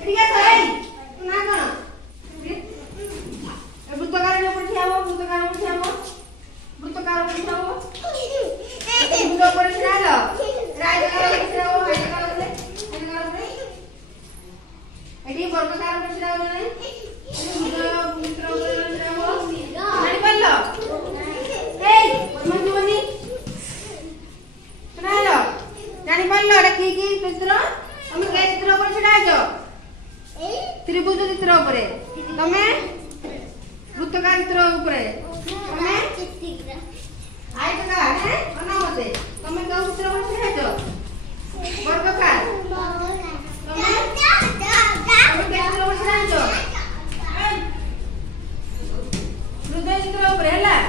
ଏଠି ଆସ ଏଇ ନା କଣ ବୃତ୍ତକାର ଉପରେ ଠିଆ ହବ ବୃତ୍ତକାର ଉପରେ ଠିଆ ହବ ବୃତ୍ତକାର ଉପରେ ଠିଆ ହବ ବୃତ୍ତ ଉପରେ ଠିଆ ହେଲ ରାଇଟକାର ଉପରେ ଠିଆ ହବ ରାଇଟକାର ଉପରେ ଏଠି ବର୍ଗକାର ଉପରେ ଠିଆ ହବ ନାହିଁ ବୃତ୍ତ ଉପରେ ଠିଆ ହବ ଜାଣି ପାରିଲ ଏଇ ମନ ଯିବନି ଶୁଣା ହେଲ ଜାଣି ପାରିଲ ଏଟା କି ଚିତ୍ର ତମେ କେ ଚିତ୍ର ଉପରେ ଛିଡ଼ା ହେଇଛ त्रिभुज चित्र उपरे तमे वृत्तकार चित्र उपरे तमे आयतकार है अनामते तमे कौ चित्र उपरे छेड़ छ वर्गकार तमे के चित्र उपरे छेड़ छ हृदय चित्र उपरे हला